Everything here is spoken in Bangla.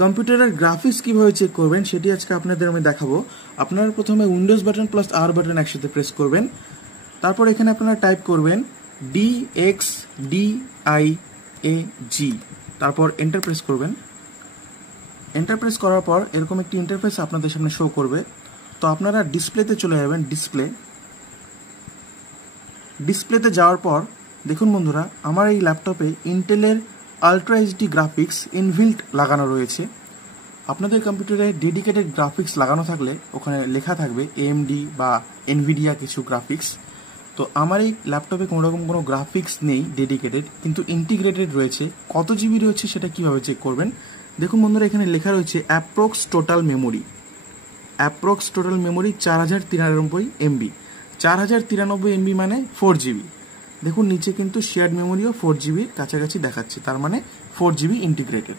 কম্পিউটারের গ্রাফিক্স কিভাবে চেক করবেন সেটি আজকে আপনাদের আমি দেখাবো। আপনারা প্রথমে উইন্ডোজ বাটন প্লাস আর বাটন একসাথে প্রেস করবেন। তারপর এখানে আপনারা টাইপ করবেন DXDIAG, তারপর এন্টার প্রেস করবেন। এন্টার প্রেস করার পর এরকম একটি ইন্টারফেস আপনাদের সামনে শো করবে। তো আপনারা ডিসপ্লেতে চলে যাবেন। ডিসপ্লেতে যাওয়ার পর দেখুন বন্ধুরা, আমার এই ল্যাপটপে ইন্টেলের আলট্রা এইচডি গ্রাফিক্স ইনবিল্ট লাগানো রয়েছে। আপনাদের কম্পিউটারে ডেডিকেটেড গ্রাফিক্স লাগানো থাকলে ওখানে লেখা থাকবে AMD বা এনভিডিয়া কিছু গ্রাফিক্স। তো আমার এই ল্যাপটপে কোনোরকম কোনো গ্রাফিক্স নেই ডেডিকেটেড, কিন্তু ইন্টিগ্রেটেড রয়েছে। কত জিবি রয়েছে সেটা কীভাবে চেক করবেন দেখুন বন্ধুরা, এখানে লেখা রয়েছে approx total memory 4093 MB। 4093 MB মানে 4 GB। দেখুন নিচে কিন্তু শেয়ার্ড মেমোরিও 4 GB কাছাকাছি দেখাচ্ছে, তার মানে 4 GB ইন্টিগ্রেটেড।